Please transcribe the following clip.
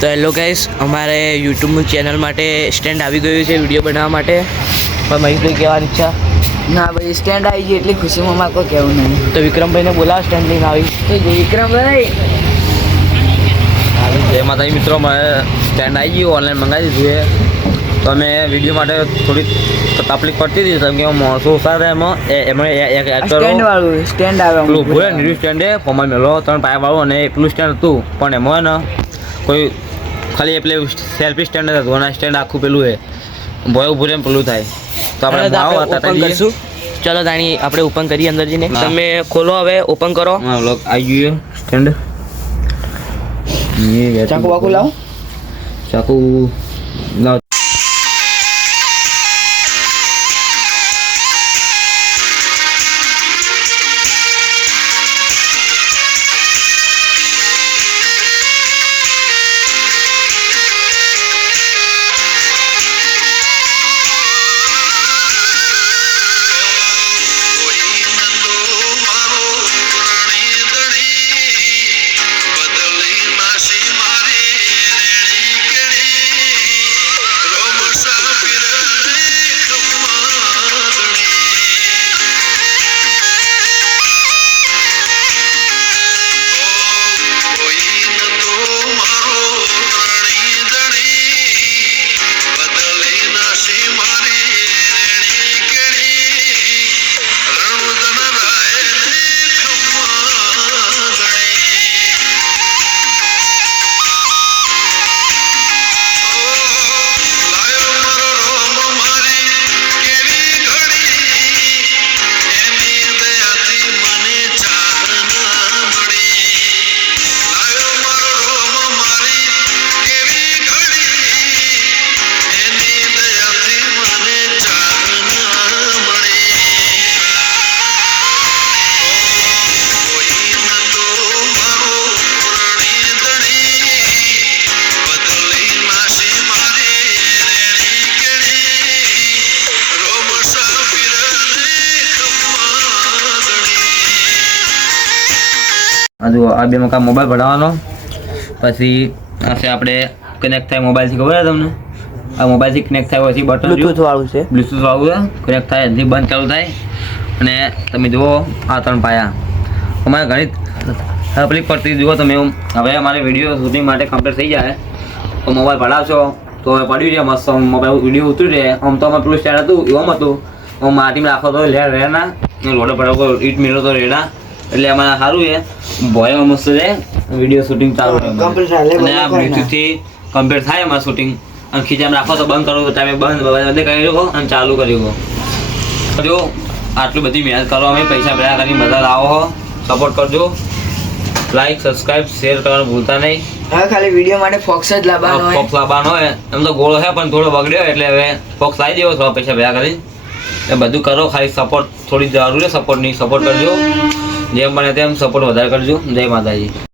તો hello guys, અમારે YouTube channel માટે સ્ટેન્ડ આવી ગયું છે વિડીયો બનાવવા માટે. પણ મહી કોઈ કહેવાની ઈચ્છા ના ભાઈ, સ્ટેન્ડ આવી ગઈ એટલી ખુશીમાં મારે કોઈ કહેવું નહીં. તો વિક્રમભાઈને બોલાવો સ્ટેન્ડ લઈને આવી. તો વિક્રમભાઈ જય માતાજી મિત્રો, મારે સ્ટેન્ડ આવી ગયું, ઓનલાઈન મંગાવી દીધું છે. તો અમે વિડીયો માટે થોડી તકલીફ પડતી હતી કેમ કે માણસો ઓછા હતા એમાં સ્ટેન્ડ વાળું સ્ટેન્ડ આવે પેલું ભૂલે નીરું સ્ટેન્ડ ફોર્મમાં મેળો 3 પાયા વાળું અને એટલું સ્ટેન્ડ હતું. પણ એમાં ને કોઈ ખાલી એટલે સેલ્ફી સ્ટેન્ડ હતું અને સ્ટેન્ડ આખું પેલું છે ભય ઉભું એમ પેલું થાય. તો આપણે ઓપન કરશું. ચલો તાણી આપણે ઓપન કરીએ અંદર જઈને. તમે ખોલો, હવે ઓપન કરો. આવી ગયું સ્ટેન્ડ. ચાકુ વાકુ લાવો. ચાકુ લાવ. જો આ બે મકા મોબાઈલ ભરાવાનો, પછી આ છે આપણે કનેક્ટ થાય મોબાઈલથી. ખબર છે તમને? આ મોબાઈલથી કનેક્ટ થાય પછી બટન બ્લૂટૂથ વાળું છે. બ્લૂટૂથ વાળું છે, કનેક્ટ થાય એથી બંધ ચાલુ થાય. અને તમે જુઓ આ 3 પાયા અમારે ઘણી તકલીફ પડતી. જુઓ તમે, હવે અમારે વિડીયો શૂટિંગ માટે કમ્પ્લીટ થઈ જાય તો મોબાઈલ ભરાવશો તો હવે પડ્યું છે મસ્ત મોબાઈલ વિડીયો ઉતરી રહે. આમ તો અમારે પેલું સ્ટેન્ડ હતું એવું હતું, હું માટીમાં રાખો તો રેના રોડે ભરાવો ઈટ મેળો તો રેડા. એટલે અમારે સારું છે, ભોય મસ્ત છે વિડીયો શૂટિંગ ચાલુ રહે. અને આ બ્લૂટૂથથી કમ્પ્લીટ થાય અમારે શૂટિંગ. અને ખીચામાં રાખો તો બંધ કરો તો ટાઈમે બંધ કરી શકો અને ચાલુ કરી શકો. જો આટલી બધી મહેનત કરો, અમે પૈસા ભેગા કરી મદદ આવો, સપોર્ટ કરજો. લાઈક, સબસ્ક્રાઈબ, શેર કરવાનું ભૂલતા નહીં. હવે ખાલી વિડીયો માટે ફોક્સ જ લાવવાનો હોય. ફોક્સ લાવવાનો હોય. એમ તો ગોળ છે પણ થોડો બગડ્યો એટલે હવે ફોક્સ લાવી દેવો થોડા પૈસા ભેગા કરી. એ બધું કરો, ખાલી સપોર્ટ થોડી જરૂર છે સપોર્ટની. સપોર્ટ કરજો, જેમ બને તેમ સપોર્ટ વધારે કરજો. જય માતાજી.